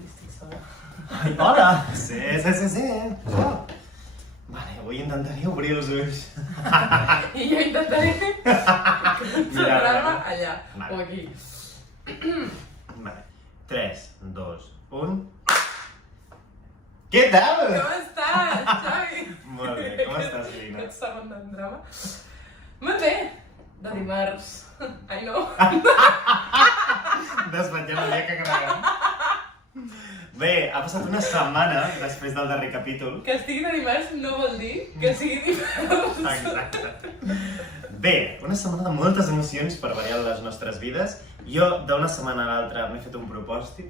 estic sola. Ai, hola! Sí. Vale, avui intentaré obrir els ulls. I jo intentaré centrar-me allà, o aquí. Vale, 3, 2, 1... Què tal? Com estàs, Xavi? Molt bé, com estàs, Lina? Aquest segon d'en drama. Molt bé, de dimarts. Ai, no. Desvetllem el dia que gravem. Bé, ha passat una setmana després del darrer capítol. Que estigui de dimarts no vol dir que sigui dimarts. Exacte. Bé, una setmana de moltes emocions per variar les nostres vides. Jo, d'una setmana a l'altra, m'he fet un propòsit.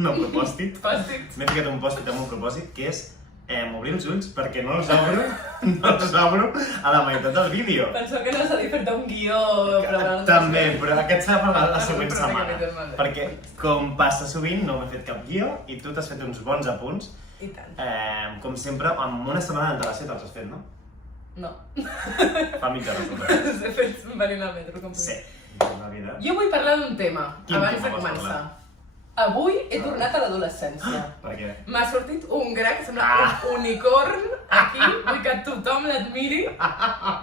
M'he ficat un pòstit amb un propòsit, que és obrir els ulls perquè no els obro a la meitat del vídeo. Penseu que no s'ha de fer-te un guió... També, però aquest serà per la següent setmana. Perquè, com passa sovint, no m'he fet cap guió i tu t'has fet uns bons apunts. I tant. Com sempre, amb una setmana d'antelació te'ls has fet, no? No. Fa mitja hora. Els he fet venint al metro, com Sí, la vida. Jo vull parlar d'un tema, Quin abans tema de vols començar. parlar? Avui he tornat a l'adolescència. Per què? M'ha sortit un gra que sembla un unicorn aquí, vull que tothom l'admiri,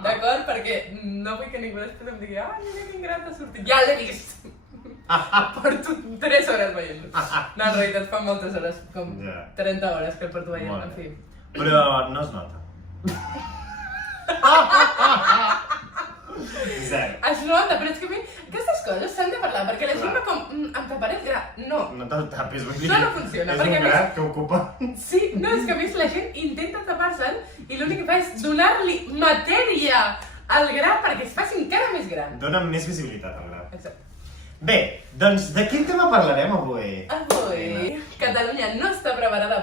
d'acord? Perquè no vull que ningú després em digui ai, mira quin gra t'ha sortit. Ja l'he vist! Porto 3 hores veient-lo. No, en realitat fa moltes hores, com 30 hores que el porto veient, en fi. Però no es nota. Zero. Es nota, però és que a mi aquestes coses s'han de parlar, perquè la gent va com, em taparé el gra. No. No te'l tapis, vull dir. Això no funciona, és perquè un gra que ocupa... Sí, no, és que a més la gent intenta tapar-se'l i l'únic que fa és donar-li matèria al gra perquè es faci encara més gran. Dóna més visibilitat al gra. Exacte. Bé, doncs de quin tema parlarem avui? Avui, Catalunya no està preparada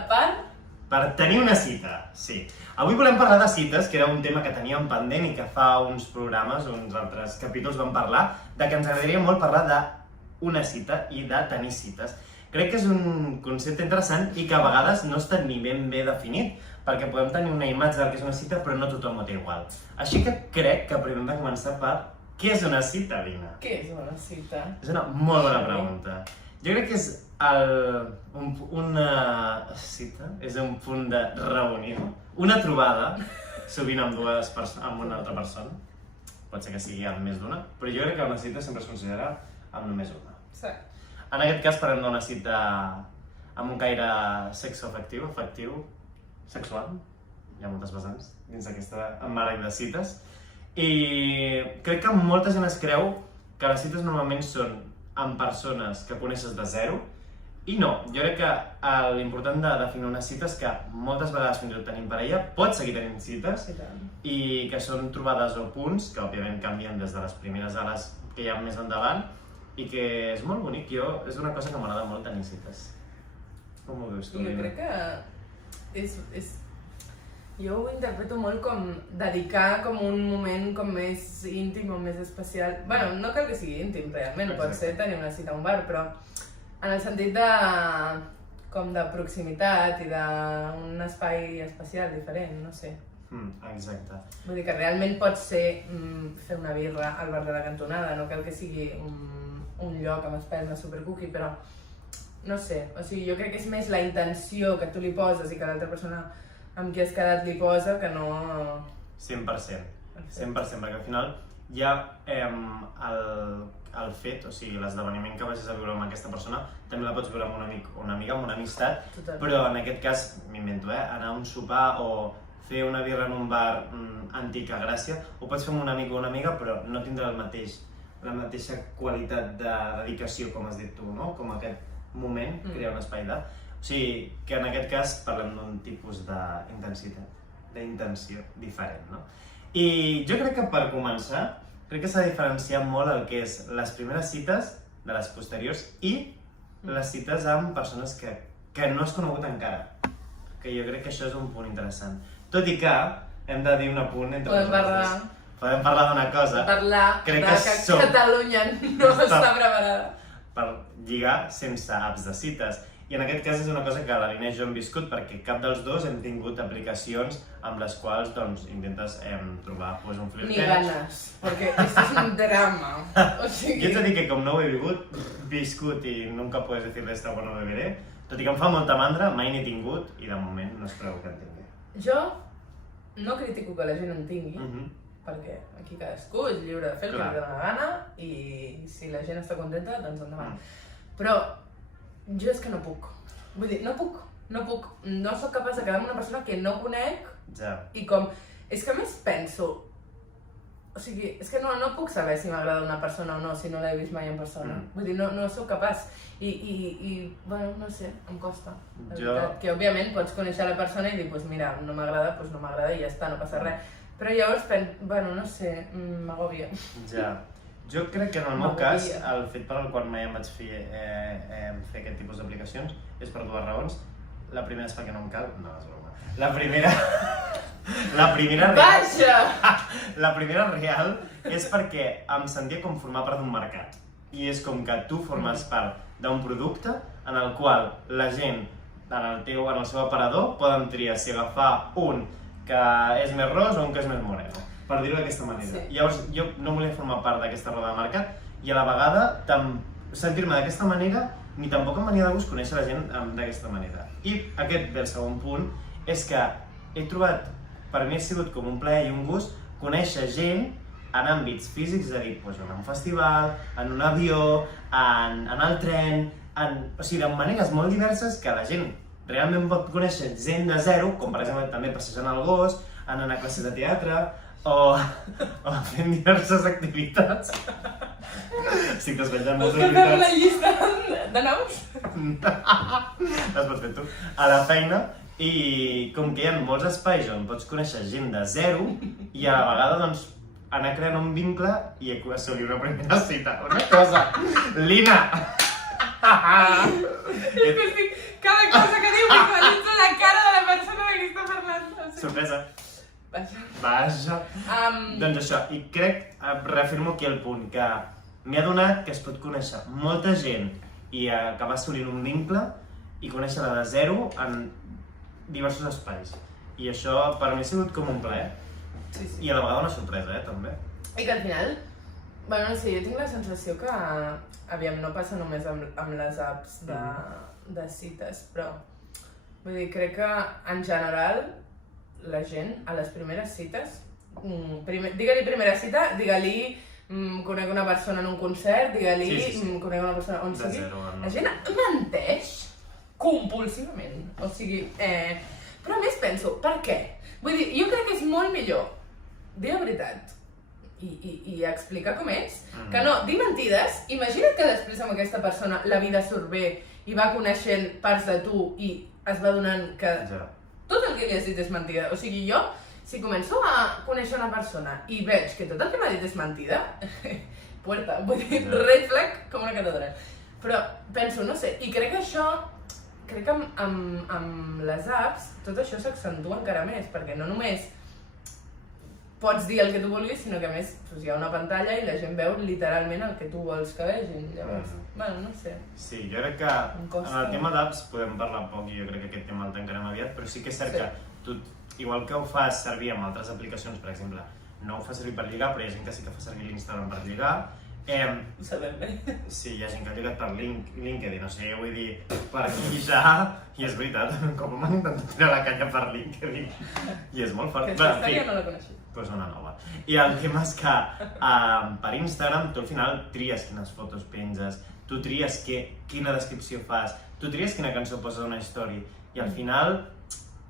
per tenir una cita, sí. Avui volem parlar de cites, que era un tema que teníem pendent i que fa uns programes, uns altres capítols vam parlar, de que ens agradaria molt parlar d'una cita i de tenir cites. Crec que és un concepte interessant i que a vegades no està ni ben bé definit, perquè podem tenir una imatge del que és una cita, però no tothom ho té igual. Així que crec que primer hem de començar per què és una cita, Lina? Què és una cita? És una molt bona pregunta. Jo crec que és una cita, és un punt de reunió, una trobada, sovint amb una altra persona. Pot ser que sigui amb més d'una, però jo crec que una cita sempre es considera amb només una. Sí. En aquest cas parlem d'una cita amb un caire sexoafectiu, sexual. Hi ha moltes vessants dins d'aquesta marc de cites. I crec que molta gent es creu que les cites normalment són amb persones que coneixes de zero. I no, jo crec que l'important de definir una cita és que moltes vegades fins i tot tenim parella, pots seguir tenint cites i que són trobades o punts que òbviament canvien des de les primeres a les que hi ha més endavant i que és molt bonic. És una cosa que m'agrada molt tenir cites. Com ho veus tu, Lina? Jo crec que jo ho interpreto molt com dedicar com un moment com més íntim o més especial. Bueno, no cal que sigui íntim realment, pot ser tenir una cita a un bar, però en el sentit de proximitat i d'un espai especial diferent, no sé. Exacte. Vull dir que realment pot ser fer una birra al bar de la cantonada, no cal que sigui un lloc amb espelmes supercookie, però no sé, o sigui, jo crec que és més la intenció que tu li poses i que l'altra persona amb qui has quedat li posa que no... 100%, perquè al final hi ha el fet, o sigui, l'esdeveniment que vagis a viure amb aquesta persona també la pots viure amb un amic o una amiga, amb una amistat, però en aquest cas, m'invento, anar a un sopar o fer una birra en un bar antic a Gràcia, ho pots fer amb un amic o una amiga, però no tindrà la mateixa qualitat de dedicació, com has dit tu, no? Com aquest moment, crear un espai de... O sigui, que en aquest cas parlem d'un tipus d'intenció diferent, no? I jo crec que per començar, crec que s'ha de diferenciar molt el que és les primeres cites de les posteriors i les cites amb persones que no has conegut encara. Que jo crec que això és un punt interessant. Tot i que hem de dir un apunt entre nosaltres. Podem parlar d'una cosa. Parlar que Catalunya no està preparada. lligar sense apps de cites. I en aquest cas és una cosa que la Lina i jo hem viscut perquè cap dels dos hem tingut aplicacions amb les quals doncs, intentes trobar un flirteig. Ni ganes, perquè esto es un drama. O sigui... Jo ets a dir que com no ho he viscut i nunca puedes decir de esta o no beberé, tot i que em fa molta mandra, mai n'he tingut i de moment no espero que en tingui. Jo no critico que la gent en tingui, perquè aquí cadascú és lliure de fer el que li dóna la gana i si la gent està contenta, doncs endavant. Però jo és que no puc. Vull dir, no puc. No sóc capaç de quedar amb una persona que no conec i com... És que a més penso... O sigui, és que no puc saber si m'agrada una persona o no si no l'he vist mai en persona. Vull dir, no sóc capaç. I bueno, no sé, em costa. La veritat, que òbviament pots conèixer la persona i dir, doncs mira, no m'agrada, doncs no m'agrada i ja està, no passa res. Però llavors penso, bueno, no sé, m'agòbia. Ja. Jo crec que en el meu cas, el fet per al qual mai em vaig fer aquest tipus d'aplicacions és per dues raons. La primera és perquè no em cal... No, és broma. La primera real... Vaja! La primera real és perquè em sentia com formar part d'un mercat. I és com que tu formes part d'un producte en el qual la gent, en el seu aparador, poden triar si agafar un que és més ros o un que és més moreno, per dir-ho d'aquesta manera. Sí. Llavors, jo no volia formar part d'aquesta roda de mercat i a la vegada sentir-me d'aquesta manera ni tampoc em venia de gust conèixer la gent d'aquesta manera. I aquest ve el segon punt, és que he trobat, per mi ha sigut com un plaer i un gust, conèixer gent en àmbits físics, és a dir, en un festival, en un avió, en el tren, o sigui, de maneres molt diverses que la gent realment pot conèixer gent de zero, com per exemple també passejant el gos, anant a classes de teatre, o fent diverses activitats. Estic desvetjant moltes activitats. Vols que fem la llista de noms? Les pots fer tu. A la feina, i com que hi ha molts espais on pots conèixer gent de zero, i a la vegada doncs anar creant un vincle i assolir una primera cita. Una cosa! Lina! Cada cosa que diu visualitza la cara de la persona de qui està parlant. Sorpresa. Vaja. Doncs això, i reafirmo aquí el punt, que m'he adonat que es pot conèixer molta gent i acabar assolint un vincle i conèixer-la de zero en diversos espais. I això per mi ha sigut com un plaer. Sí. I a la vegada una sorpresa, també. I que al final, bueno, no sé, jo tinc la sensació que, aviam, no passa només amb les apps de cites, però vull dir, crec que en general la gent a les primeres cites, digue-li primera cita, digue-li conec una persona en un concert, digue-li conec una persona on sigui, la gent menteix compulsivament, o sigui, però a més penso, per què? Vull dir, jo crec que és molt millor dir la veritat i explicar com és, que no, dir mentides. Imagina't que després amb aquesta persona la vida surt bé i va coneixent parts de tu i es va donant que tot el que li has dit és mentida. O sigui, jo, si començo a conèixer una persona i veig que tot el que m'ha dit és mentida, puerta, vull dir, red flag com una catedral. Però penso, no sé, i crec que amb les apps tot això s'accentua encara més, perquè no només pots dir el que tu vulguis, sinó que a més hi ha una pantalla i la gent veu literalment el que tu vols que vegin. Llavors, bueno, no sé. Sí, jo crec que en el tema d'apps podem parlar poc i jo crec que aquest tema el tancarem aviat, però sí que és cert que tu, igual que ho fas servir amb altres aplicacions, per exemple, no ho fa servir per lligar, però hi ha gent que sí que fa servir l'Instagram per lligar. Ho sabem bé. Sí, hi ha gent que ha lligat per LinkedIn, o sigui, vull dir, per aquí ja... I és veritat, com m'han intentat tirar la canya per LinkedIn, i és molt fort. Aquesta història no la coneixia. Doncs una nova. I el tema és que per Instagram tu al final tries quines fotos penges, tu tries quina descripció fas, tu tries quina cançó poses a una story, i al final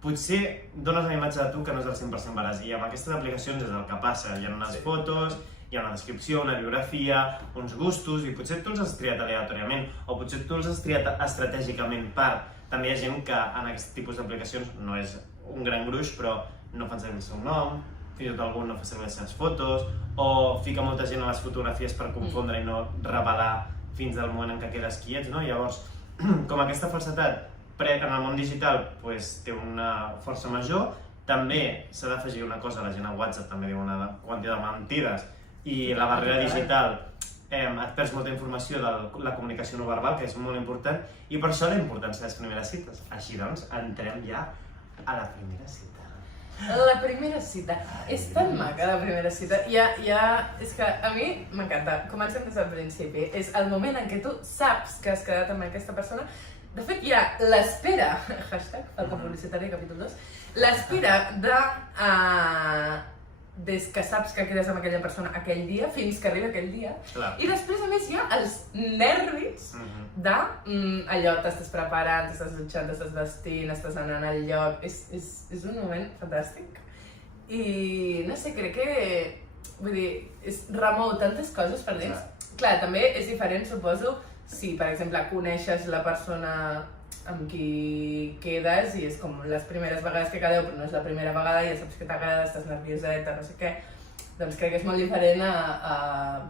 potser dones una imatge de tu que no és del 100% veraç, i amb aquestes aplicacions és el que passa, hi ha unes fotos, hi ha una descripció, una biografia, uns gustos, i potser tu els has triat aleatòriament, o potser tu els has triat estratègicament per... També hi ha gent que en aquest tipus d'aplicacions no és un gran gruix, però no fan servir el seu nom, fins i tot algú no fa servir les seves fotos, o fica molta gent a les fotografies per confondre i no revelar fins al moment en què quedes qui ets, no? Llavors, com aquesta falsedat en el món digital té una força major, també s'ha d'afegir una cosa, la gent a WhatsApp també diu una quantitat de mentides, i la barrera digital et perds molta informació de la comunicació no verbal, que és molt important, i per això la importància de les primeres cites. Així doncs, entrem ja a la primera cita. La primera cita. És tan maca, la primera cita. És que a mi m'encanta. Comencem des del principi. És el moment en què tu saps que has quedat amb aquesta persona. De fet, hi ha l'espera, hashtag, falca publicitària, capítol 2, l'espera de... des que saps que quedes amb aquella persona aquell dia, fins que arriba aquell dia. Clar. I després, a més, hi ha els nervis de allò, t'estàs preparant, t'estàs dutxant, t'estàs vestint, estàs anant al lloc... És un moment fantàstic. I, no sé, crec que... Vull dir, remou tantes coses per dins. Clar, també és diferent, suposo, si, per exemple, coneixes la persona amb qui quedes i és com les primeres vegades que quedeu, però no és la primera vegada, ja saps que t'agrada, estàs nervioseta, no sé què, doncs crec que és molt diferent a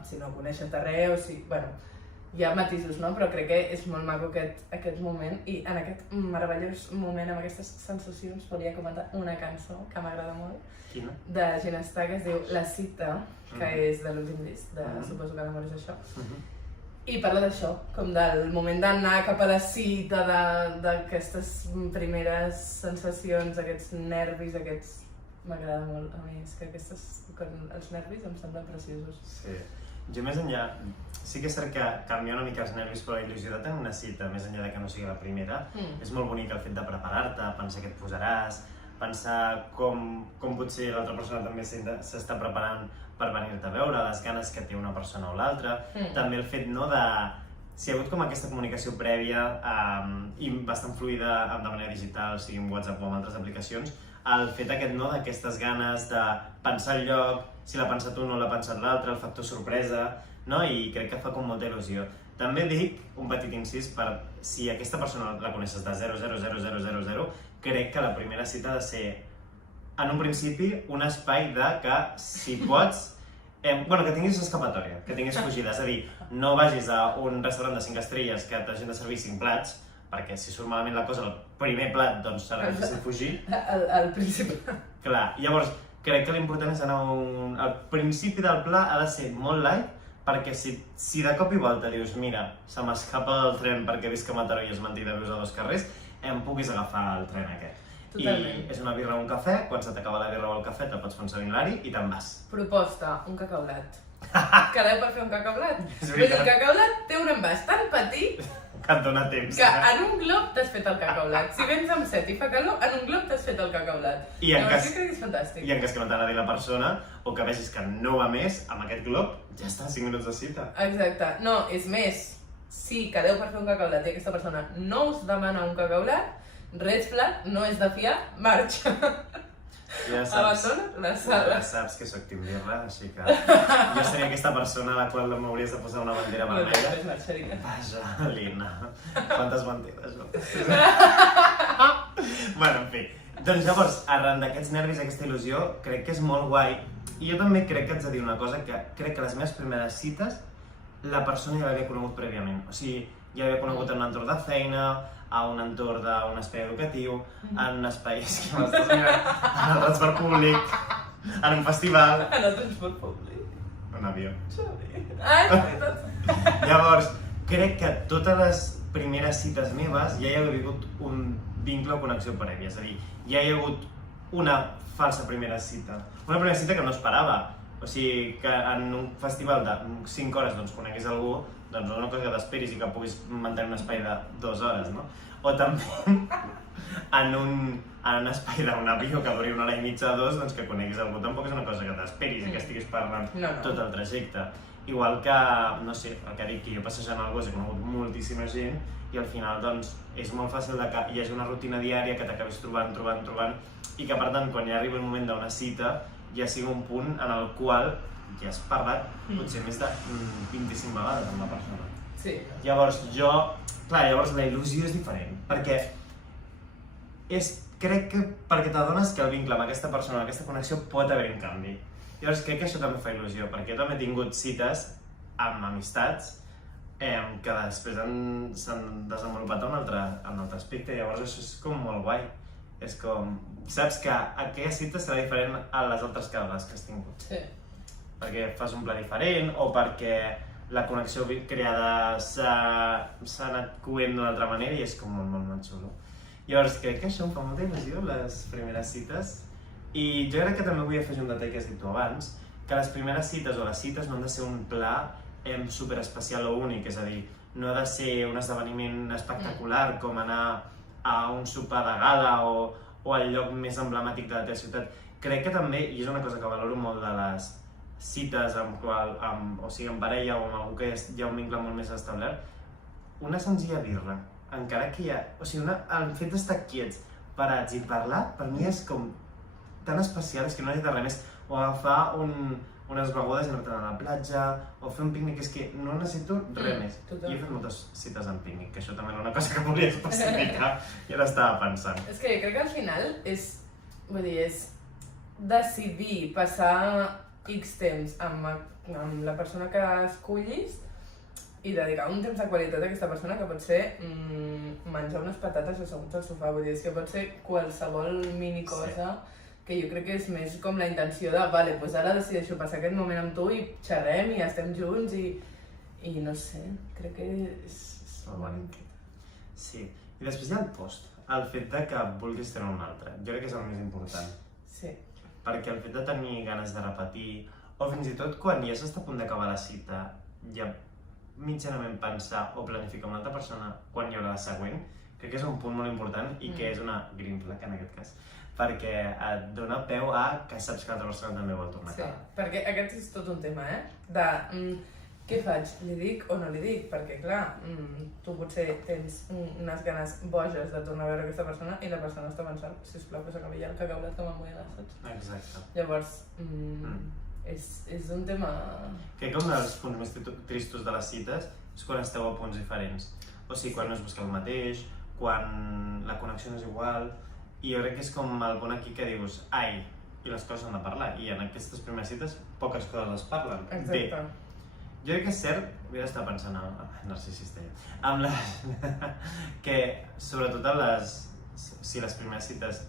si no coneixes de res o si... Bueno, hi ha matisos, no? Però crec que és molt maco aquest moment i en aquest meravellós moment, amb aquestes sensacions, volia comentar una cançó que m'agrada molt. Quina? De Ginestar, que es diu La cita, que és de l'últim disc, suposo que l'amor és això. I parla d'això, com del moment d'anar cap a la cita, d'aquestes primeres sensacions, aquests nervis, M'agrada molt, a mi, és que els nervis em semblen preciosos. Sí. Jo més enllà, sí que és cert que canvia una mica els nervis, però la il·lusió de tenir una cita, més enllà de que no sigui la primera, és molt bonic el fet de preparar-te, pensar què et posaràs, pensar com potser l'altra persona també s'està preparant per venir-te a veure, les ganes que té una persona o l'altra. També el fet de... Si hi ha hagut com aquesta comunicació prèvia i bastant fluida de manera digital, sigui en WhatsApp o en altres aplicacions, el fet aquest d'aquestes ganes de pensar el lloc, si l'ha pensat un o l'ha pensat l'altre, el factor sorpresa, i crec que fa com molta il·lusió. També dic, un petit incís, per si aquesta persona la coneixes de 0,00000, crec que la primera cita ha de ser, en un principi, un espai de que, si pots, que tinguis escapatòria, que tinguis fugida. És a dir, no vagis a un restaurant de 5 estrelles que t'hagin de servir 5 plats, perquè si surt malament la cosa, el primer plat, doncs serà difícil fugir. El principi. Clar, llavors, crec que l'important és anar al principi del pla ha de ser molt light, perquè si de cop i volta dius, mira, se m'escapa el tren perquè visc a Mataró i és mentida, vius a 2 carrers, puguis agafar el tren aquest. Totalment. I és una birra o un cafè, quan se t'acaba la birra o el cafè te pots fer un seminari i te'n vas. Proposta, un cacaulat. Quedeu per fer un cacaulat? Vull dir, el cacaulat té un envàs tan petit que et dona temps. Que en un glob t'has fet el cacaulat. Si vens amb set i fa calor, en un glob t'has fet el cacaulat. Llavors jo crec que és fantàstic. I en cas que no t'agradi la persona, o que vegis que no va més, amb aquest glob, ja està, 5 minuts de cita. Exacte. No, és més, si quedeu per fer un cacaulat i aquesta persona no us demana un cacaulat, red flag, no és de fiar, marxa. Abandona la sala. Ja saps que soc Tim Birra, així que jo seria aquesta persona a la qual m'hauries de posar una bandera vermella. No marxaria. Vaja, Lina, quantes banderes. Bueno, en fi. Doncs llavors, arran d'aquests nervis, aquesta il·lusió, crec que és molt guai. I jo també crec que haig de dir una cosa, que crec que les meves primeres cites la persona ja l'havia conegut prèviament. O sigui, ja l'havia conegut en un entorn de feina, a un entorn d'un espai educatiu, en un espai que m'estàs mirant, en el transport públic, en un festival... En el transport públic? En avió. Ai, és veritat. Llavors, crec que totes les primeres cites meves ja hi ha hagut un vincle o connexió prèvia, és a dir, ja hi ha hagut una falsa primera cita. Una primera cita que no esperava. O sigui, que en un festival de 5 hores doncs, coneguis algú, doncs no és una cosa que t'esperis i que puguis mantenir un espai de 2 hores, no? O també en un espai d'un avió que duri 1 hora i mitja o 2, doncs que coneguis algú tampoc és una cosa que t'esperis i que estiguis parlant tot el trajecte. Igual que, no sé, el que dic, que jo passejant al Gos he conegut moltíssima gent i al final doncs és molt fàcil que hi hagi una rutina diària que t'acabis trobant i que per tant quan ja arriba el moment d'una cita ja sigui un punt en el qual ja has parlat potser més de 25 vegades amb la persona. Sí. Llavors llavors la il·lusió és diferent, perquè crec que perquè t'adones que el vincle amb aquesta persona, aquesta connexió pot haver un canvi. Llavors crec que això també fa il·lusió, perquè jo també he tingut cites amb amistats que després s'han desenvolupat a un altre aspecte, llavors això és com molt guai. És com, saps que aquella cita serà diferent a les altres quedades que has tingut. Sí. Perquè fas un pla diferent o perquè la connexió creada s'ha anat coent d'una altra manera i és com molt xulo. Llavors, crec que això em fa molta il·lusió, les primeres cites. I jo crec que també vull afegir un detall que has dit tu abans, que les primeres cites o les cites no han de ser un pla superespecial o únic, és a dir, no ha de ser un esdeveniment espectacular com anar a un sopar de gala o al lloc més emblemàtic de la teva ciutat. Crec que també, i és una cosa que valoro molt de les cites en parella o amb algú que hi ha un vincle molt més establert, una senzilla birra, encara que hi ha... O sigui, el fet d'estar quiets, parats i parlar, per mi és com tan especial, és que no necessita res més, o agafar unes begudes i anar a la platja, o fer un pícnic, és que no necessito res més. I he fet moltes cites en pícnic, que això també era una cosa que volia especificar i ara estava pensant. És que jo crec que al final és decidir passar X temps amb la persona que escollis i dedicar un temps de qualitat a aquesta persona, que pot ser menjar unes patates asseguts al sofà, vull dir, és que pot ser qualsevol mini cosa que jo crec que és més com la intenció de vale, doncs ara decideixo passar aquest moment amb tu i xerrem i estem junts i no sé, crec que és molt bonic. Sí, i després hi ha el post, el fet de que vulguis tenir un altre, jo crec que és el més important. Sí. Perquè el fet de tenir ganes de repetir, o fins i tot quan ja s'està a punt d'acabar la cita, ja mitjanament pensar o planificar una altra persona quan hi haurà la següent, crec que és un punt molt important i que és una green flag en aquest cas, perquè et dona peu a que saps que l'altra persona també vol tornar a acabar. Sí, perquè aquest és tot un tema, de què faig? Li dic o no li dic? Perquè clar, tu potser tens unes ganes boges de tornar a veure aquesta persona i la persona està pensant, sisplau, que s'acabi ja el cacaulat que m'han mullat, saps? Exacte. Llavors, és un tema... Crec que un dels punts més tristos de les cites és quan esteu a punts diferents. O sigui, quan no es busca el mateix, quan la connexió no és igual, i jo crec que és com el punt aquí que dius, ai, i les coses han de parlar, i en aquestes primeres cites poques coses es parlen. Exacte. Bé, jo crec que és cert, hauria d'estar pensant narcisista ja, que sobretot les primeres cites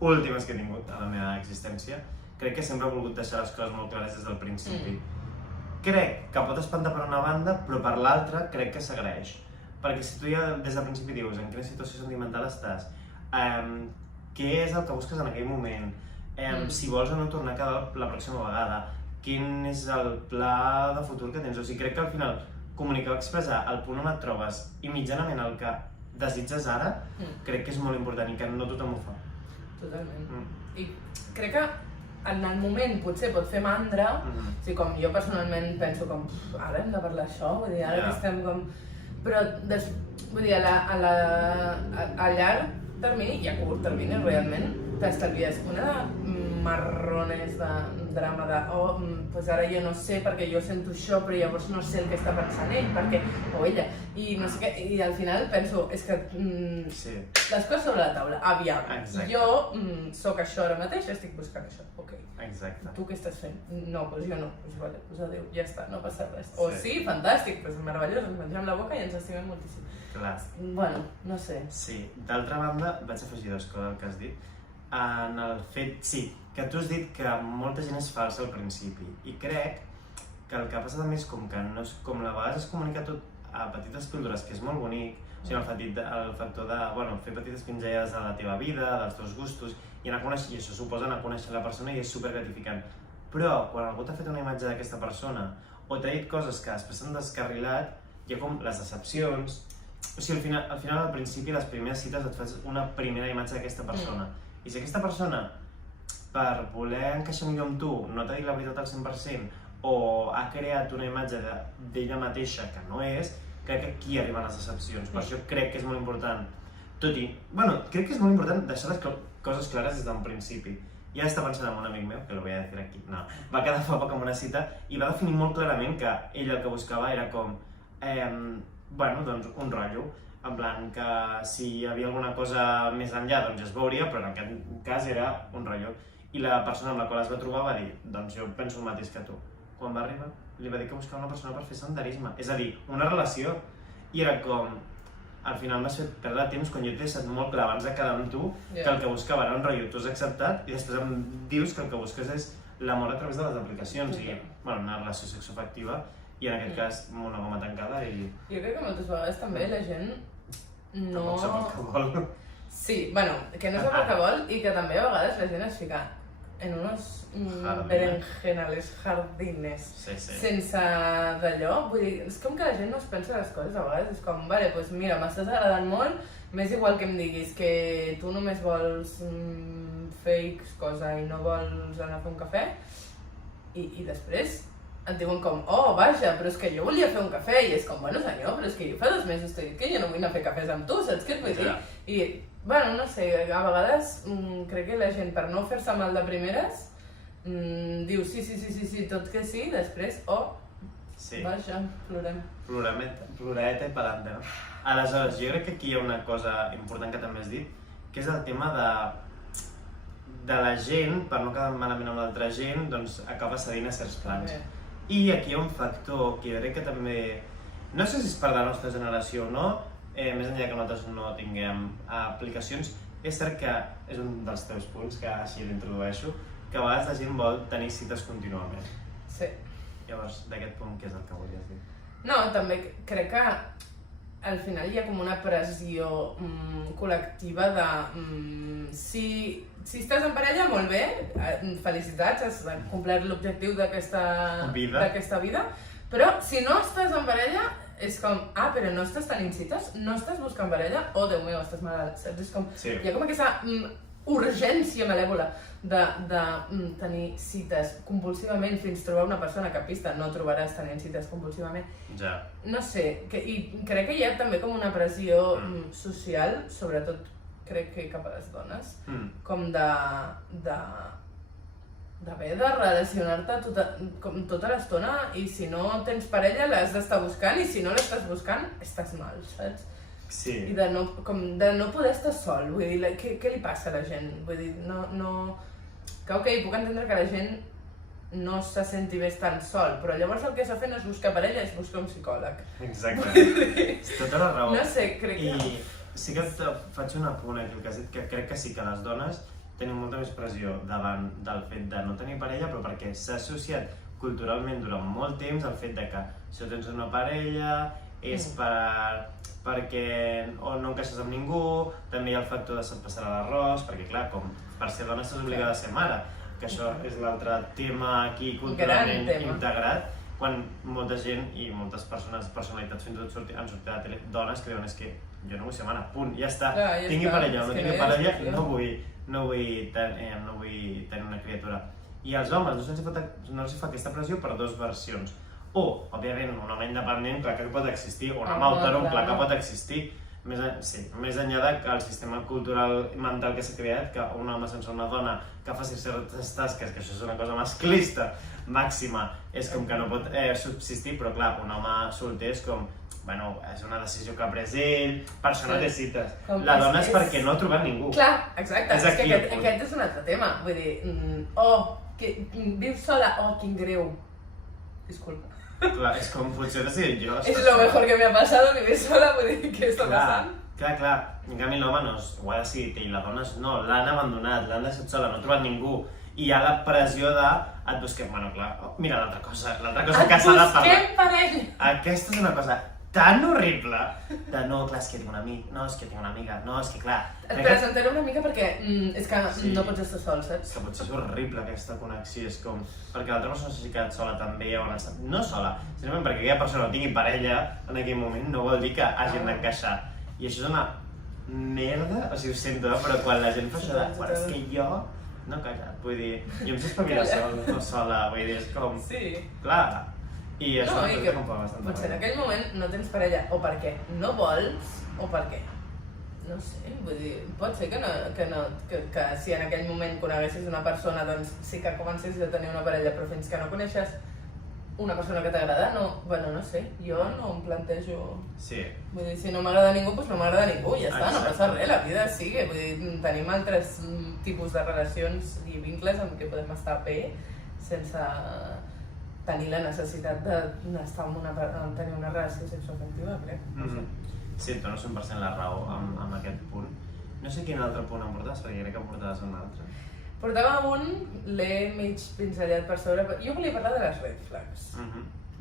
últimes que he tingut a la meva existència, crec que sempre he volgut deixar les coses molt clares des del principi. Crec que pot espantar per una banda, però per l'altra crec que s'agraeix. Perquè si tu ja des del principi dius en quina situació sentimental estàs, què és el que busques en aquell moment, si vols o no tornar a quedar la pròxima vegada, quin és el pla de futur que tens. O sigui, crec que al final comunicar o expressar el punt on et trobes i mitjanament el que desitges ara, crec que és molt important i que no tothom ho fa. Totalment. I crec que en el moment potser pot fer mandra, o sigui, com jo personalment penso com ara hem de parlar això, vull dir, ara que estem com... Però, vull dir, a llarg termini i a curt termini, realment, t'estalvies una marrones de drama de doncs ara jo no sé perquè jo sento això però llavors no sé el que està pensant ell perquè, o ella, i no sé què, i al final penso, és que les coses sobre la taula, aviam, jo sóc això ara mateix, estic buscant això, ok. Exacte. Tu què estàs fent? No, doncs jo no, doncs vale, doncs adéu, ja està, no passa res. O sí, fantàstic, doncs meravellós, ens mengem la boca i ens estimem moltíssim. Clar. Bueno, no sé. Sí, d'altra banda, vaig afegir dues coses que has dit. En el fet, sí, que tu has dit que molta gent és falsa al principi i crec que el que passa també és com que no és, com a vegades es comunica tot a petites píldores, que és molt bonic, o sigui, el factor de fer petites pinzellades de la teva vida, dels teus gustos, i això suposa anar a conèixer la persona i és supergratificant. Però quan algú t'ha fet una imatge d'aquesta persona o t'ha dit coses que després s'han descarrilat, hi ha com les decepcions. O sigui, al final, al principi, les primeres cites et fas una primera imatge d'aquesta persona. I si aquesta persona, per voler encaixar millor amb tu, no t'ha dit la veritat al 100% o ha creat una imatge d'ella mateixa que no és, crec que aquí arriben les decepcions. Per això crec que és molt important, crec que és molt important deixar les coses clares des d'un principi. Ja està pensant en un amic meu, que lo voy a decir aquí, no, va quedar fa poc amb una cita i va definir molt clarament que ell el que buscava era com, doncs un rotllo. En plan que si hi havia alguna cosa més enllà doncs ja es veuria, però en aquest cas era un rotllo. I la persona amb la qual es va trobar va dir, doncs jo penso el mateix que tu. Quan va arribar, li va dir que buscava una persona per fer senderisme, és a dir, una relació. I era com, al final m'has fet perdre temps quan jo t'he deixat molt clar abans de quedar amb tu que el que buscava era un rotllo, tu has acceptat i després em dius que el que busques és l'amor a través de les aplicacions i una relació sexoafectiva i en aquest cas monògama tancada i... Jo crec que moltes vegades també la gent no... Tampoc sap el que vol. Sí, bueno, que no sap el que vol i que també a vegades la gent es fica en unos berenjenales jardines sense d'allò. Vull dir, és com que la gent no es pensa les coses a vegades, és com, vale, doncs mira, m'estàs agradant molt, m'és igual que em diguis que tu només vols fer X cosa i no vols anar a fer un cafè i després et diuen com, oh, vaja, però és que jo volia fer un cafè i és com, bueno senyor, però és que jo fa 2 mesos t'he dit que jo no vull anar a fer cafès amb tu, saps què et vull dir? I, bueno, no sé, a vegades crec que la gent per no fer-se mal de primeres diu sí, tot que sí, després, vaja, plorem. Ploreta i pelanta, no? Aleshores, jo crec que aquí hi ha una cosa important que també has dit, que és el tema de la gent, per no quedar malament amb l'altra gent, doncs acaba cedint a certs plans. I aquí hi ha un factor que jo crec que també, no sé si és per la nostra generació o no, més enllà que nosaltres no tinguem aplicacions, és cert que és un dels teus punts, que així l'introdueixo, que a vegades la gent vol tenir cites contínuament. Sí. Llavors, d'aquest punt, què és el que volies dir? No, també crec que al final hi ha com una pressió col·lectiva de si estàs en parella, molt bé, felicitats, has complert l'objectiu d'aquesta vida, però si no estàs en parella és com, però no estàs tenint cites, no estàs buscant parella, oh Déu meu, estàs malalt, saps? És com, hi ha com aquesta urgència malèvola de tenir cites compulsivament fins trobar una persona que a pista no trobaràs tenint cites compulsivament. Ja. No sé, i crec que hi ha també com una pressió social, sobretot crec que cap a les dones, com d'haver de relacionar-te tota l'estona i si no tens parella l'has d'estar buscant i si no l'estàs buscant estàs mal, saps? Sí. I de no poder estar sol, vull dir, què li passa a la gent? Vull dir, no... Que ok, puc entendre que la gent no se senti bé estant sol, però llavors el que s'ha fet no és buscar parella, és buscar un psicòleg. Exacte. És tota la raó. No sé, crec que... I sí que faig un apunt aquí, el que has dit, que crec que sí que les dones tenen molta més pressió davant del fet de no tenir parella, però perquè s'ha associat culturalment durant molt temps el fet de que si tens una parella és perquè o no encaixes amb ningú, també hi ha el factor de se't passarà l'arròs, perquè clar, com per ser dona estàs obligada a ser mare, que això és l'altre tema aquí culturalment integrat, quan molta gent i moltes personalitats fins i tot han sortit a la tele, dones que diuen és que jo no vull ser mare, punt, ja està, tingui parella o no tingui parella, no vull tenir una criatura. I als homes no els fa aquesta pressió per 2 versions. O, òbviament, un home independent, clar que pot existir, o un home autònom, clar que pot existir, més enllà del sistema cultural i mental que s'ha creat, que un home sense una dona que faci certes tasques, que això és una cosa masclista màxima, és com que no pot subsistir, però clar, un home solter és com, bueno, és una decisió que ha pres ell, per això no té cites. La dona és perquè no ha trobat ningú. Clar, exacte, és que aquest és un altre tema, vull dir, vius sola, quin greu, disculpa. Clar, és com potser he decidit jo. És lo mejor que me ha pasado, vivir sola, vull dir, què està passant? Clar, en canvi l'home no ho ha decidit i la dona no, l'han abandonat, l'han deixat sola, no ha trobat ningú. I hi ha la pressió de et busquem, bueno clar, mira l'altra cosa que s'ha de parlar. Et busquem parella! Aquesta és una cosa tan horrible de no, clar, és que tinc un amic, no, és que tinc una amiga, no, és que clar... Et presentaré una mica perquè és que no pots estar sol, saps? És que potser és horrible aquesta connexió, és com... Perquè l'altra persona s'ha quedat sola també, o no sola, sinó perquè aquella persona no tingui parella en aquell moment no vol dir que hagin d'encaixar. I això és una merda, o sigui, ho sento, però quan la gent fa això de... Bueno, és que jo... No, calla, vull dir, jo em sé espavilar sola, vull dir, és com... Sí. Clar. I això no, i que potser en aquell moment no tens parella o perquè no vols o perquè no sé, vull dir, pot ser que si en aquell moment coneguessis una persona doncs sí que comencessis a tenir una parella, però fins que no coneixes una persona que t'agrada, bueno, no sé, jo no em plantejo... Sí. Vull dir, si no m'agrada ningú, doncs no m'agrada ningú, ja està, no passa res, la vida sigue, vull dir, tenim altres tipus de relacions i vincles en què podem estar bé sense tenir la necessitat de tenir una relació sexoafectiva, crec. Sí, et dono 100% la raó amb aquest punt. No sé quin altre punt em portaves, perquè crec que em portaves un altre. Portava un, l'he mig pinzellat per sobre, jo volia parlar de les red flags.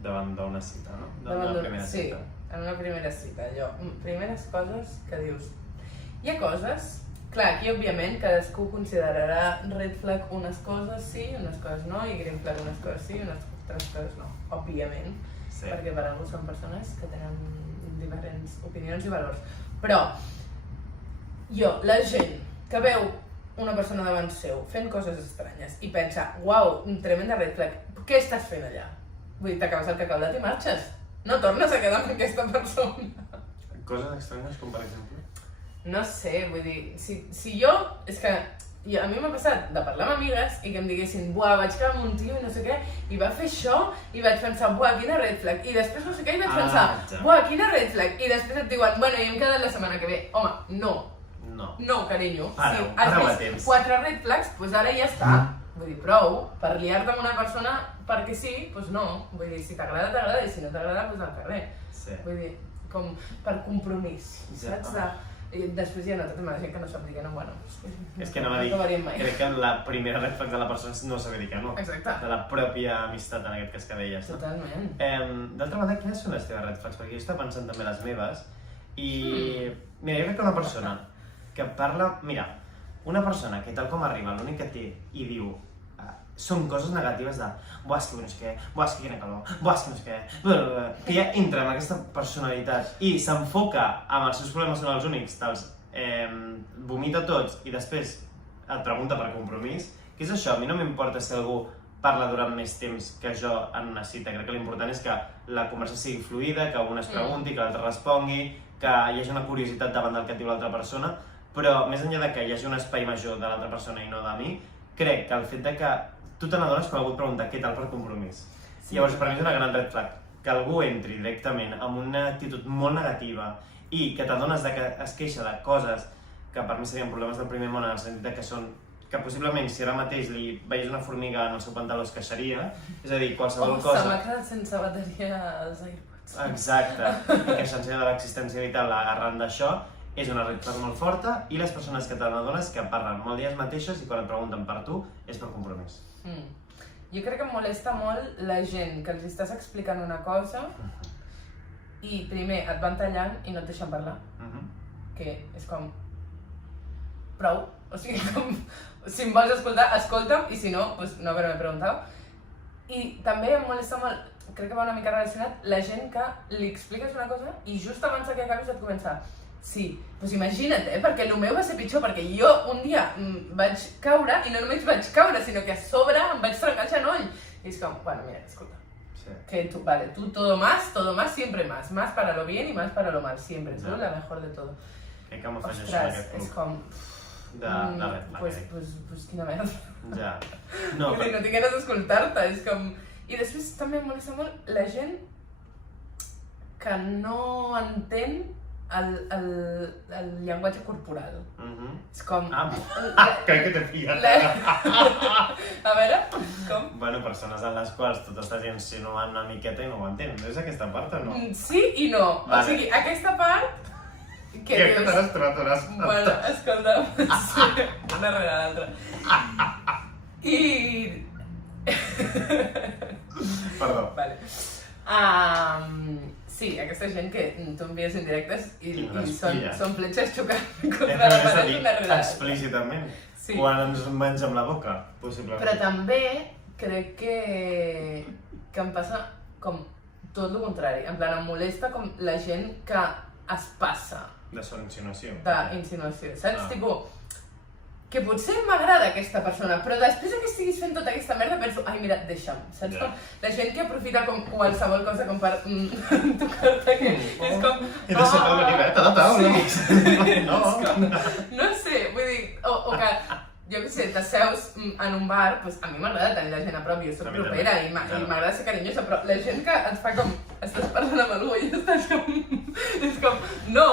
davant d'una cita, no? Davant D'una primera sí, cita. en una primera cita, allò. Primeres coses que dius. Hi ha coses, clar, aquí òbviament cadascú considerarà red flag unes coses sí, unes coses no, i green flag unes coses sí, unes altres coses no, òbviament. Sí. Perquè per algú són persones que tenen diferents opinions i valors. Però, la gent que veu una persona davant seu fent coses estranyes i pensa, uau, tremenda red flag, què estàs fent allà? Vull dir, t'acabes el cacaulat i marxes. No tornes a quedar amb aquesta persona. Coses estranyes com per exemple? No sé, vull dir, si jo... És que a mi m'ha passat de parlar amb amigues i que em diguessin buah, vaig quedar amb un tio i no sé què, i va fer això, i vaig pensar, buah, quina red flag, i després no sé què, i vaig pensar, buah, quina red flag, i després et diuen, bueno, i hem quedat la setmana que ve. Home, no, carinyo. Pareu, Si has pareu a vist temps. 4 red flags, doncs ara ja està. Vull dir, prou, per liar-te amb una persona perquè sí, doncs no. Vull dir, si t'agrada, t'agrada, i si no t'agrada, doncs al carrer. Sí. Vull dir, com per compromís, saps? I després hi ha tota una gent que no sap dir que no, bueno... És que anava a dir, crec que la primera red flag de la persona és no saber dir que no. Exacte. De la pròpia amistat, en aquest cas que deies. Totalment. D'altra banda, quines són les teves red flags? Perquè jo estava pensant també les meves i... Mira, jo crec que una persona que parla... Mira, una persona que tal com arriba, l'únic que té i diu són coses negatives de buah, és que no sé què, buah, és que quina calor, buah, és que no sé què... Que ja entra en aquesta personalitat i s'enfoca amb els seus problemes són els únics, te'ls vomita tots i després et pregunta per compromís, què és això? A mi no m'importa si algú parla durant més temps que jo en una cita, crec que l'important és que la conversa sigui fluida, que un es pregunti, que l'altre respongui, que hi hagi una curiositat davant del que et diu l'altra persona, però més enllà de que hi hagi un espai major de l'altra persona i no de mi, crec que el fet de que tu te n'adones quan algú et pregunta què tal per compromís. Sí. Llavors, per mi és una gran red flag que algú entri directament amb una actitud molt negativa i que t'adones que es queixa de coses que per mi serien problemes del primer món en el sentit que són que possiblement si ara mateix li veiés una formiga en el seu pantaló es queixaria, és a dir, qualsevol cosa... Se m'ha quedat sense bateria als AirPods. Exacte, i que s'encén de l'existència vital arran d'això és una red flag molt forta i les persones que te n'adones que parlen molt d'elles mateixes i quan et pregunten per tu és per compromís. Jo crec que em molesta molt la gent que els estàs explicant una cosa i primer et van tallant i no et deixen parlar. Que és com... Prou. O sigui, com... Si em vols escoltar, escolta'm i si no, doncs no haver-me preguntat. I també em molesta molt, crec que va una mica relacionat, la gent que li expliques una cosa i just abans que acabis et comença sí, doncs imagina't, perquè el meu va ser pitjor, perquè jo un dia vaig caure i no només vaig caure, sinó que a sobre em vaig trencar el genoll. I és com, bueno, mira, escolta, que tú, vale, tú todo más, siempre más para lo bien y más para lo mal, siempre, tú la mejor de todo. Crec que m'ho faig això en aquest club. És com... De red flag. Pues quina merda. Ja. No, no tinc ganes d'escoltar-te, és com... I després també em molesta molt la gent que no entén el llenguatge corporal. És com... Crec que t'he pillat. A veure, com? Bueno, persones en les quals tu t'estàs insinuant una miqueta i no ho entens. És aquesta part o no? Sí i no. O sigui, aquesta part... Que t'has trobat. Bueno, escolta'm, sí, una rere l'altra. I... Perdó. Vale. Sí, aquesta gent que tu envies indirectes i són fletxes xocant contra la paret una rere l'altra. Explícitament. Sí. Quan ens mengem la boca, possiblement. Però també crec que em passa com tot el contrari. En plan, em molesta com la gent que es passa. De insinuació. D'insinuació, saps? Tipo, que potser m'agrada aquesta persona, però després que estiguis fent tota aquesta merda penso, ai mira, deixa'm, saps? Com la gent que aprofita com qualsevol cosa com per tocar-te, que és com... I de sobte una llibreta de taula. No. No sé, vull dir, o que, jo què sé, t'asseus en un bar, doncs a mi m'agrada tenir la gent a prop, jo soc propera i m'agrada ser carinyosa, però la gent que et fa com, estàs parlant amb algú i estàs com... És com, no...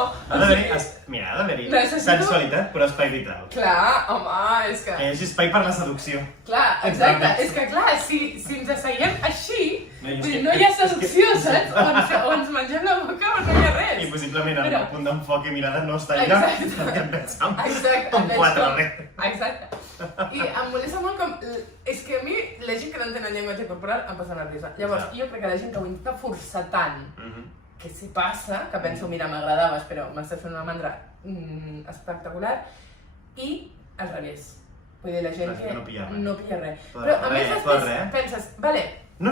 Mira, ha d'haver-hi sensualitat, però espai vital. Clar, home, és que... Que hi hagi espai per la seducció. Clar, exacte, és que clar, si ens asseiem així, no hi ha seducció, saps? O ens mengem la boca o no hi ha res. I possiblement el punt d'enfoc i mirada no està allà, perquè et veig amb 4 res. Exacte. I em molesta molt com... És que a mi, la gent que no entén el llenguatge corporal em posa nerviosa. Llavors, jo crec que la gent que ho intenta forçar tant, que se passa, que penso, mira, m'agradaves, però m'estàs fent una mandra espectacular, i al revés. Vull dir, la gent que no pilla res. Però a més després penses, vale... No,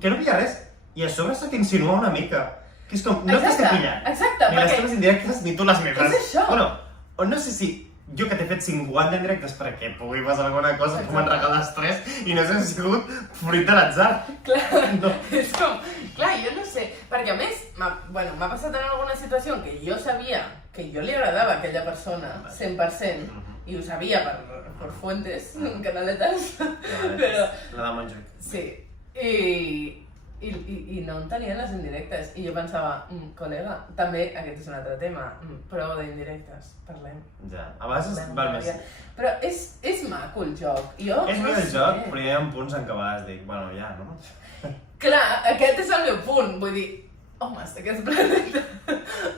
que no pilla res, i a sobre se t'insinua una mica. Que és com, no t'estic pillant. Exacte, ni les teves indirectes ni tu les meves. És això. Bueno, o no sé si jo que t'he fet 50 indirectes perquè pugui passar alguna cosa, com en regales 3, i no sé si ha sigut fruit de l'atzar. Clar, no. És com... Clar, jo no sé, perquè a més, m'ha passat en alguna situació en què jo sabia que jo li agradava a aquella persona 100%, i ho sabia per fuentes, canaletes, però... La de Montjuïc. Sí, i no en tenien les indirectes, i jo pensava, col·lega, també aquest és un altre tema, prou d'indirectes, parlem. Ja, a vegades val més. Però és maco el joc, jo és maco el joc, però hi ha punts en què a vegades dic, bueno, ja, no? Clar, aquest és el meu punt, vull dir, homes d'aquest planeta,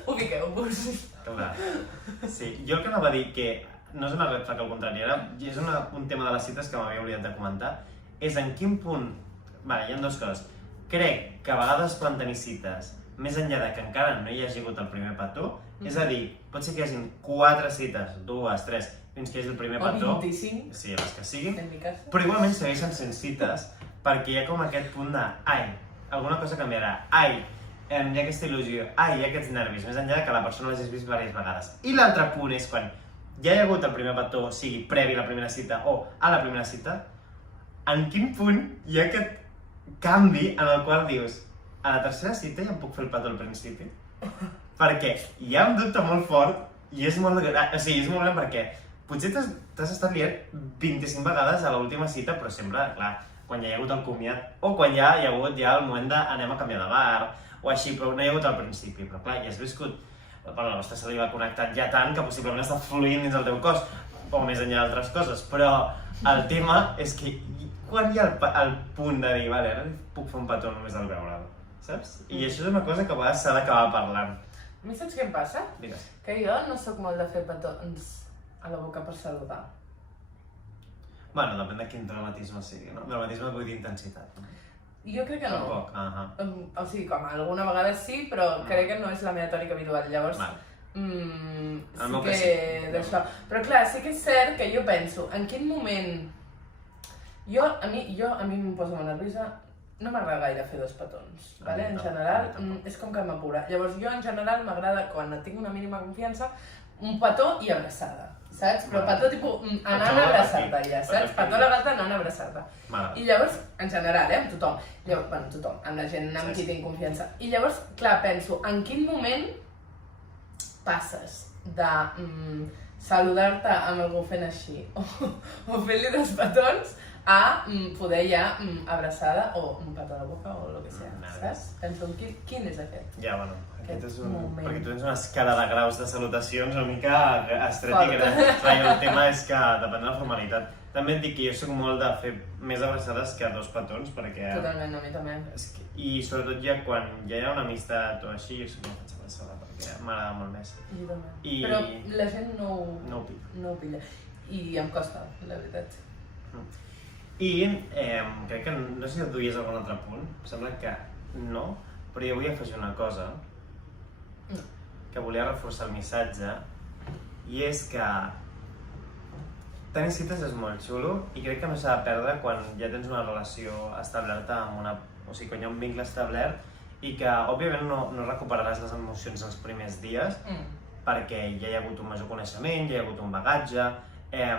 ubiqueu-vos. Clar, sí, jo el que anava a dir que no és una red flag, al contrari, ara és un tema de les cites que m'havia oblidat de comentar, és en quin punt, vale, hi ha dues coses. Crec que a vegades poden tenir cites més enllà de que encara no hi hagi hagut el primer petó, és a dir, pot ser que hi hagi 4 cites, 2, 3, fins que hi hagi el primer petó, o 25, sí, les que siguin, en mi cas, però igualment segueixen sent cites perquè hi ha com aquest punt de, ai, alguna cosa canviarà, ai, hi ha aquesta il·lusió, ai, hi ha aquests nervis, més enllà de que la persona l'hagis vist diverses vegades. I l'altre punt és quan ja hi ha hagut el primer petó, sigui previ a la primera cita o a la primera cita, en quin punt hi ha aquest canvi en el qual dius, a la tercera cita ja em puc fer el petó al principi? Perquè hi ha un dubte molt fort i és molt gran, o sigui, és molt gran perquè potser t'has estat liant 25 vegades a l'última cita, però sempre, clar, quan ja hi ha hagut el comiat, o quan ja hi ha hagut el moment d'anem a canviar de bar, o així, però no hi ha hagut al principi, però clar, ja has viscut, bueno, la vostra saliva ha connectat ja tant que possiblement ha estat fluint dins el teu cos, o més enllà d'altres coses, però el tema és que quan hi ha el punt de dir, vale, ara puc fer un petó només al veure'l, saps? I això és una cosa que a vegades s'ha d'acabar parlant. A mi saps què em passa? Digues. Que jo no sóc molt de fer petons a la boca per saludar. Bueno, depèn de quin dramatisme sigui, no? Dramatisme vull dir intensitat. Jo crec que no. Tampoc, O sigui, com alguna vegada sí, però crec que no és la meva tònica habitual, llavors... Sí que d'això. Però clar, sí que és cert que jo penso, en quin moment... A mi em posa molt nerviosa, no m'agrada gaire fer 2 petons, vale? En general és com que m'apura. Llavors jo en general m'agrada, quan tinc una mínima confiança, un petó i abraçada, saps? Però petó tipus anant a abraçar-te ja, saps? Petó a la galta anant a abraçar-te. I llavors, en general, amb tothom, bueno, tothom, amb la gent amb qui tinc confiança. I llavors, clar, penso, en quin moment passes de saludar-te amb algú fent així o fent-li 2 petons a poder ja abraçada o un petó a la boca o el que sigui, saps? Penso, quin és aquest? Ja, bueno, aquest és un... Perquè tu tens una escala de graus de salutacions una mica estret i gran. Clar, el tema és que depèn de la formalitat. També et dic que jo soc molt de fer més abraçades que 2 petons, perquè... Totalment, a mi també. I sobretot ja quan ja hi ha una amistat o així, jo soc una faig abraçada, perquè m'agrada molt més. Jo també. Però la gent no ho pilla. I em costa, la veritat. I crec que, no sé si et duies algun altre punt, sembla que no, però jo vull afegir una cosa que volia reforçar el missatge, i és que tenir cites és molt xulo i crec que no s'ha de perdre quan ja tens una relació establerta amb una... O sigui, quan hi ha un vincle establert i que, òbviament, no recuperaràs les emocions els primers dies perquè ja hi ha hagut un major coneixement, ja hi ha hagut un bagatge, ja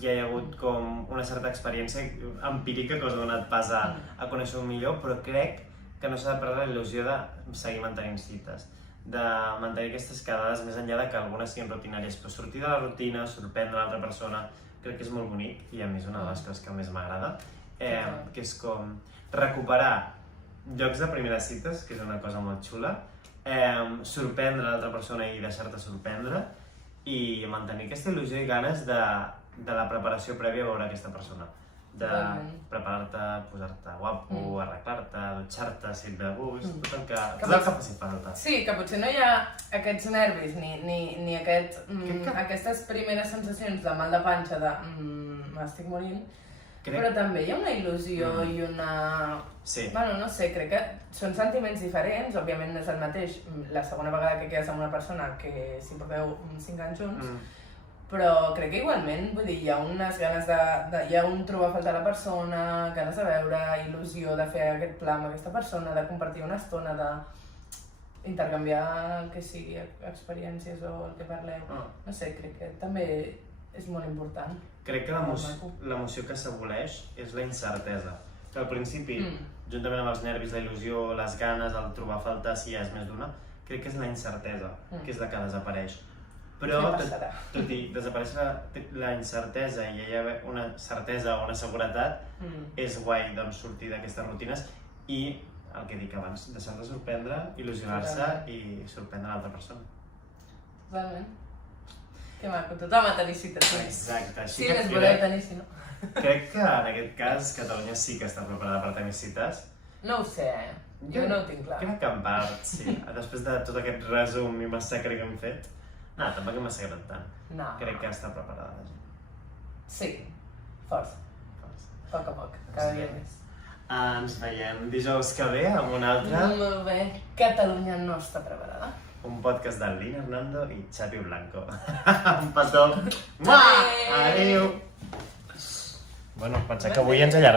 hi ha hagut com una certa experiència empírica que us ha donat pas a conèixer-ho millor, però crec que no s'ha de perdre la il·lusió de seguir mantenint cites, de mantenir aquestes quedades més enllà de que algunes siguin rutinàries, però sortir de la rutina, sorprendre l'altra persona, crec que és molt bonic i a mi és una de les coses que més m'agrada, que és com recuperar llocs de primeres cites, que és una cosa molt xula, sorprendre l'altra persona i deixar-te sorprendre, i mantenir aquesta il·lusió i ganes de la preparació prèvia a veure aquesta persona. De preparar-te, posar-te guapo, arreglar-te, dutxar-te si et ve gust, tot el que faci falta. Sí, que potser no hi ha aquests nervis ni aquestes primeres sensacions de mal de panxa, de m'estic morint. Crec- Però també hi ha una il·lusió i una... Sí. Bueno, no sé, crec que són sentiments diferents, òbviament no és el mateix la segona vegada que quedes amb una persona que si porteu 5 anys junts, però crec que igualment, vull dir, hi ha unes ganes hi ha un trobar a faltar la persona, ganes de veure, il·lusió de fer aquest pla amb aquesta persona, de compartir una estona, d'intercanviar el que sigui, experiències o el que parleu. No sé, crec que també és molt important. Crec que l'emoció que s'aboleix és la incertesa. Que al principi, juntament amb els nervis, la il·lusió, les ganes, el trobar a faltar, si hi ha més d'una, crec que és la incertesa, que és la que desapareix. Però, tot i desaparèixer la incertesa i hi ha una certesa o una seguretat, és guai doncs, sortir d'aquestes rutines i, el que dic abans, deixar-te sorprendre, il·lusionar-se i sorprendre l'altra persona. Realment. Que maco, tothom a tenir cites. Exacte. Sí, les voleu tenir, si no. Crec que en aquest cas Catalunya sí que està preparada per tenir cites. No ho sé, jo no ho tinc clar. Crec que en part, sí. Després de tot aquest resum i massacre que hem fet, no, tampoc hem massacrat tant. No. Crec que està preparada la gent. Sí, força. A poc, cada dia més. Ens veiem dijous que ve amb un altre. Molt bé. Catalunya no està preparada. Un podcast de Lina Hernando i Xapi Blanco. Un petó. Adéu! Adéu! Bueno, pensar que avui ens allarguem.